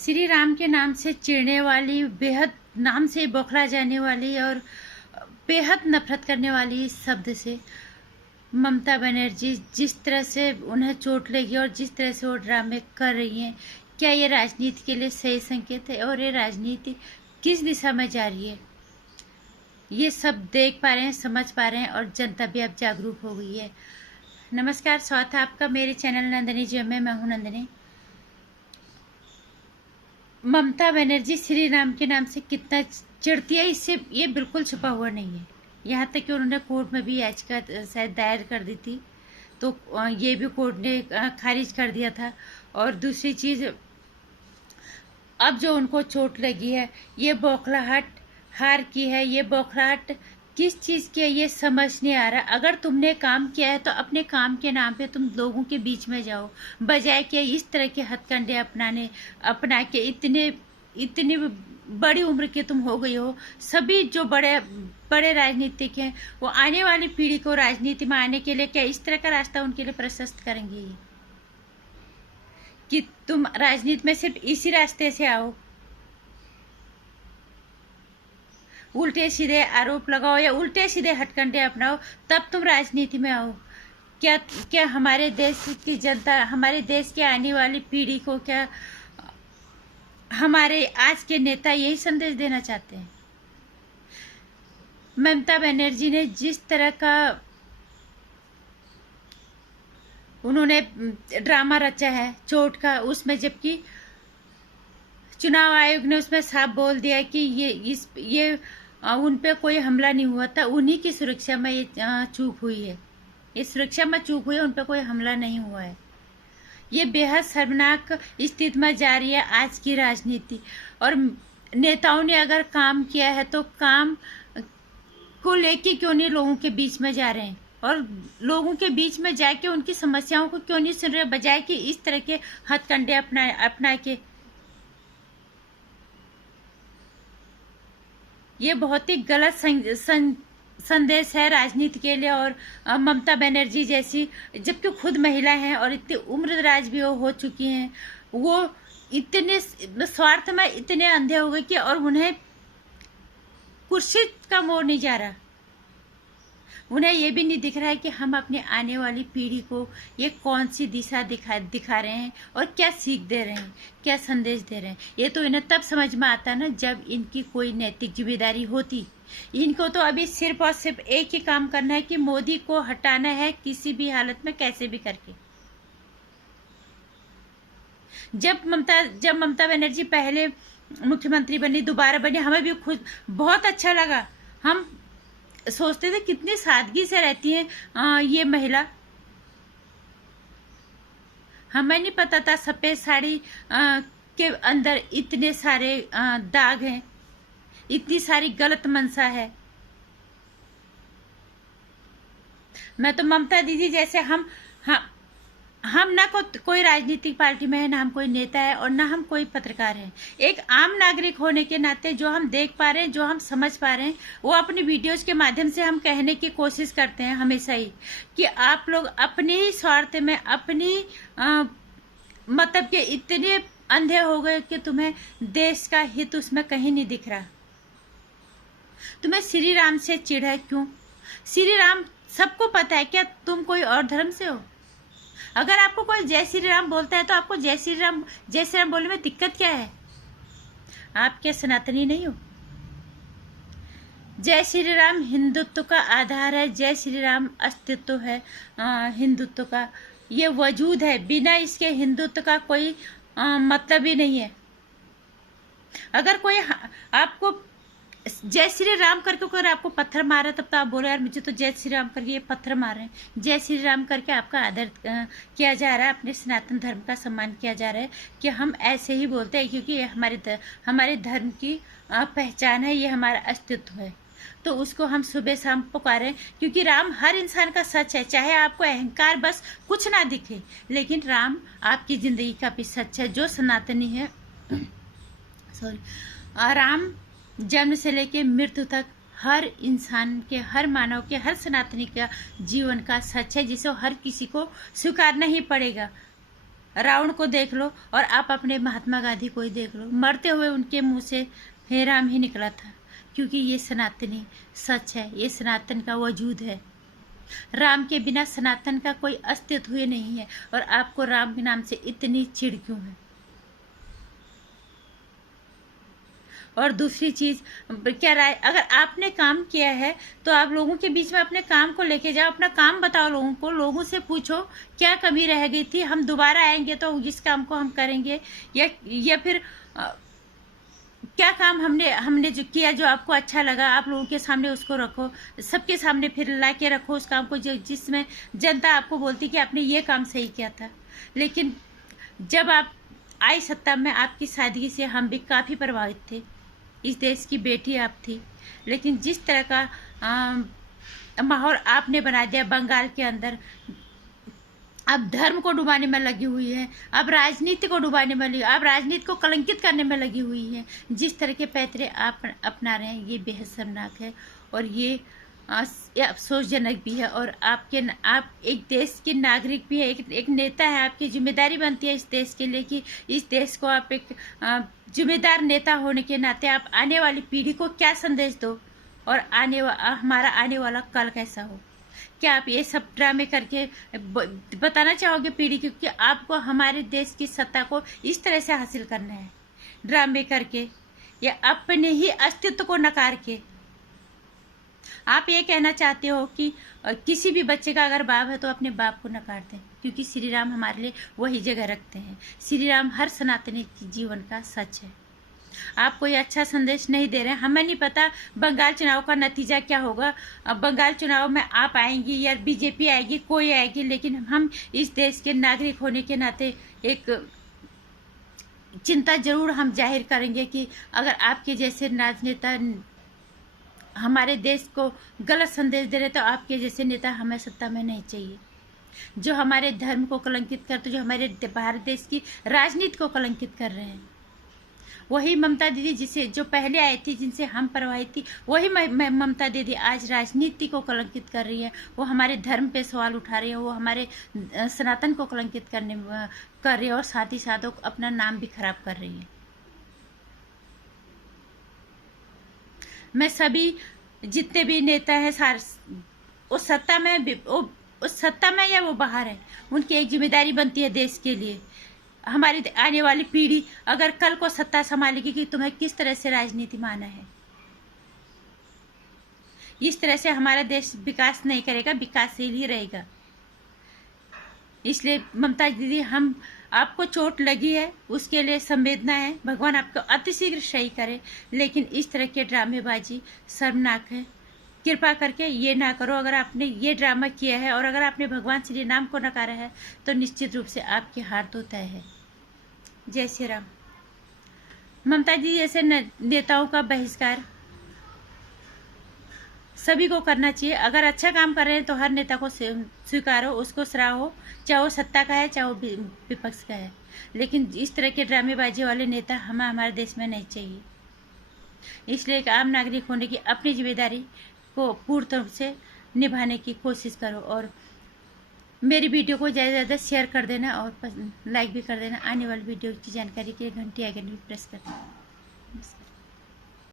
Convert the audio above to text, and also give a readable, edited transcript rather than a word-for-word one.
श्री राम के नाम से चिढ़ने वाली, बेहद नाम से बौखला जाने वाली और बेहद नफरत करने वाली इस शब्द से ममता बनर्जी जिस तरह से उन्हें चोट लगी और जिस तरह से वो ड्रामे कर रही हैं, क्या ये राजनीति के लिए सही संकेत है और ये राजनीति किस दिशा में जा रही है? ये सब देख पा रहे हैं, समझ पा रहे हैं और जनता भी अब जागरूक हो गई है। नमस्कार, स्वागत है आपका मेरे चैनल नंदिनी जी में। मैं हूँ नंदिनी। ममता बनर्जी श्री राम के नाम से कितना चिढ़ती है, इससे ये बिल्कुल छुपा हुआ नहीं है। यहाँ तक कि उन्होंने कोर्ट में भी याचिका शायद दायर कर दी थी, तो ये भी कोर्ट ने खारिज कर दिया था। और दूसरी चीज़, अब जो उनको चोट लगी है, ये बौखलाहट हार की है। ये बौखलाहट किस चीज़ की है ये समझ नहीं आ रहा। अगर तुमने काम किया है तो अपने काम के नाम पे तुम लोगों के बीच में जाओ, बजाय कि इस तरह के हथकंडे अपना के इतनी बड़ी उम्र के तुम हो गई हो। सभी जो बड़े बड़े राजनीतिक हैं वो आने वाली पीढ़ी को राजनीति में आने के लिए क्या इस तरह का रास्ता उनके लिए प्रशस्त करेंगे कि तुम राजनीति में सिर्फ इसी रास्ते से आओ, उल्टे सीधे आरोप लगाओ या उल्टे सीधे हथकंडे अपनाओ, तब तुम राजनीति में आओ? क्या हमारे देश की जनता, हमारे देश के आने वाली पीढ़ी को क्या हमारे आज के नेता यही संदेश देना चाहते हैं? ममता बनर्जी ने जिस तरह का उन्होंने ड्रामा रचा है चोट का, उसमें जबकि चुनाव आयोग ने उसमें साफ बोल दिया कि ये उन पे कोई हमला नहीं हुआ था, उन्हीं की सुरक्षा में ये चूक हुई है, इस सुरक्षा में चूक हुई है, उन पे कोई हमला नहीं हुआ है। ये बेहद शर्मनाक स्थिति में जा रही है आज की राजनीति। और नेताओं ने अगर काम किया है तो काम को लेके क्यों नहीं लोगों के बीच में जा रहे हैं और लोगों के बीच में जाके उनकी समस्याओं को क्यों नहीं सुन रहे, बजाय कि इस तरह के हथकंडे अपना के। ये बहुत ही गलत संदेश है राजनीति के लिए। और ममता बनर्जी जैसी, जबकि खुद महिला हैं और इतनी उम्रदराज भी हो चुकी हैं, वो इतने स्वार्थ में इतने अंधे हो गए कि और उन्हें कुर्सी का मोह नहीं जा रहा। उन्हें ये भी नहीं दिख रहा है कि हम अपने आने वाली पीढ़ी को ये कौन सी दिशा दिखा रहे हैं और क्या सीख दे रहे हैं, क्या संदेश दे रहे हैं। ये तो इन्हें तब समझ में आता ना जब इनकी कोई नैतिक जिम्मेदारी होती। इनको तो अभी सिर्फ और सिर्फ एक ही काम करना है कि मोदी को हटाना है किसी भी हालत में, कैसे भी करके। जब ममता बनर्जी पहले मुख्यमंत्री बनी, दोबारा बनी, हमें भी खुद बहुत अच्छा लगा। हम सोचते थे कितनी सादगी से रहती है ये महिला। हमें नहीं पता था सफेद साड़ी के अंदर इतने सारे दाग हैं, इतनी सारी गलत मंशा है। मैं तो ममता दीदी जैसे हम ना कोई राजनीतिक पार्टी में है, ना हम कोई नेता है और ना हम कोई पत्रकार हैं। एक आम नागरिक होने के नाते जो हम देख पा रहे हैं, जो हम समझ पा रहे हैं, वो अपनी वीडियोज के माध्यम से हम कहने की कोशिश करते हैं हमेशा ही कि आप लोग अपने ही स्वार्थ में, अपनी मतलब के इतने अंधे हो गए कि तुम्हें देश का हित उसमें कहीं नहीं दिख रहा। तुम्हें श्री राम से चिढ़ है क्यों? श्री राम सबको पता है, क्या तुम कोई और धर्म से हो? अगर आपको कोई जय श्री राम बोलता है तो आपको जय श्री राम बोलने में दिक्कत क्या है? आप क्या सनातनी नहीं हो? जय श्री राम हिंदुत्व का आधार है, जय श्री राम अस्तित्व है हिंदुत्व का, ये वजूद है। बिना इसके हिंदुत्व का कोई मतलब ही नहीं है। अगर कोई आपको जय श्री राम करके अगर आपको पत्थर मारा तब तो आप बोले यार मुझे तो जय श्री राम करके ये पत्थर मार रहे हैं। जय श्री राम करके आपका आदर किया जा रहा है, अपने सनातन धर्म का सम्मान किया जा रहा है कि हम ऐसे ही बोलते हैं क्योंकि ये हमारे धर्म की पहचान है, ये हमारा अस्तित्व है। तो उसको हम सुबह शाम पुकारें क्योंकि राम हर इंसान का सच है। चाहे आपको अहंकार बस कुछ ना दिखे, लेकिन राम आपकी जिंदगी का भी सच है। जो सनातनी है राम जन्म से लेके मृत्यु तक हर इंसान के, हर मानव के, हर सनातनी का जीवन का सच है, जिसे हर किसी को स्वीकारना ही पड़ेगा। रावण को देख लो और आप अपने महात्मा गांधी को ही देख लो, मरते हुए उनके मुंह से हे राम ही निकला था, क्योंकि ये सनातनी सच है, ये सनातन का वजूद है। राम के बिना सनातन का कोई अस्तित्व ही नहीं है। और आपको राम के नाम से इतनी चिढ़ क्यों है? और दूसरी चीज, क्या राय, अगर आपने काम किया है तो आप लोगों के बीच में अपने काम को लेके जाओ, अपना काम बताओ लोगों को, लोगों से पूछो क्या कमी रह गई थी, हम दोबारा आएंगे तो इस काम को हम करेंगे, या फिर क्या काम हमने हमने जो किया जो आपको अच्छा लगा, आप लोगों के सामने उसको रखो, सबके सामने फिर ला के रखो उस काम को जो जिसमें जनता आपको बोलती कि आपने ये काम सही किया था। लेकिन जब आप आई सत्ता में, आपकी सादगी से हम भी काफ़ी प्रभावित थे, इस देश की बेटी आप थी, लेकिन जिस तरह का माहौल आपने बना दिया बंगाल के अंदर, अब धर्म को डुबाने में लगी हुई है, अब राजनीति को डुबाने में लगी, अब राजनीति को कलंकित करने में लगी हुई है। जिस तरह के पैतरे आप अपना रहे हैं ये बेहद शर्मनाक है और ये अफसोसजनक भी है। और आप एक देश के नागरिक भी है, एक नेता है, आपकी जिम्मेदारी बनती है इस देश के लिए कि इस देश को आप एक जिम्मेदार नेता होने के नाते आप आने वाली पीढ़ी को क्या संदेश दो और हमारा आने वाला कल कैसा हो। क्या आप ये सब ड्रामे करके बताना चाहोगे पीढ़ी, क्योंकि आपको हमारे देश की सत्ता को इस तरह से हासिल करना है, ड्रामे करके या अपने ही अस्तित्व को नकार के। आप ये कहना चाहते हो कि किसी भी बच्चे का अगर बाप है तो अपने बाप को नकार दें, क्योंकि श्री राम हमारे लिए वही जगह रखते हैं। श्री राम हर सनातनी जीवन का सच है। आप कोई अच्छा संदेश नहीं दे रहे हैं। हमें नहीं पता बंगाल चुनाव का नतीजा क्या होगा, अब बंगाल चुनाव में आप आएंगी या बीजेपी आएगी, कोई आएगी, लेकिन हम इस देश के नागरिक होने के नाते एक चिंता जरूर हम जाहिर करेंगे कि अगर आपके जैसे राजनेता हमारे देश को गलत संदेश दे रहे तो आपके जैसे नेता हमें सत्ता में नहीं चाहिए, जो हमारे धर्म को कलंकित करते, जो हमारे भारत देश की राजनीति को कलंकित कर रहे हैं। वही ममता दीदी जिसे जो पहले आई थी, जिनसे हम प्रभावित थी, वही ममता दीदी आज राजनीति को कलंकित कर रही है। वो हमारे धर्म पे सवाल उठा रही है, वो हमारे सनातन को कलंकित कर रही है और साथ ही साथ अपना नाम भी खराब कर रही है। मैं सभी जितने भी नेता हैं सारे उस सत्ता में या वो बाहर है, उनकी एक जिम्मेदारी बनती है देश के लिए। हमारी आने वाली पीढ़ी अगर कल को सत्ता संभालेगी कि तुम्हें किस तरह से राजनीति माना है, इस तरह से हमारा देश विकास नहीं करेगा, विकासशील ही रहेगा। इसलिए ममता दीदी, हम आपको चोट लगी है उसके लिए संवेदना है, भगवान आपको अतिशीघ्र सही करे, लेकिन इस तरह के ड्रामेबाजी शर्मनाक है। कृपा करके ये ना करो। अगर आपने ये ड्रामा किया है और अगर आपने भगवान श्री राम को नकारा है तो निश्चित रूप से आपकी हार तो तय है। जय श्री राम। ममता जी जैसे नेताओं का बहिष्कार सभी को करना चाहिए। अगर अच्छा काम कर रहे हैं तो हर नेता को स्वीकारो, उसको सराहो, चाहे वो सत्ता का है चाहे वो विपक्ष का है, लेकिन इस तरह के ड्रामेबाजी वाले नेता हमारे देश में नहीं चाहिए। इसलिए एक आम नागरिक होने की अपनी जिम्मेदारी को पूर्ण रूप से निभाने की कोशिश करो और मेरी वीडियो को ज़्यादा से ज़्यादा शेयर कर देना और लाइक भी कर देना। आने वाली वीडियो की जानकारी के लिए घंटी आइकन भी प्रेस कर देना।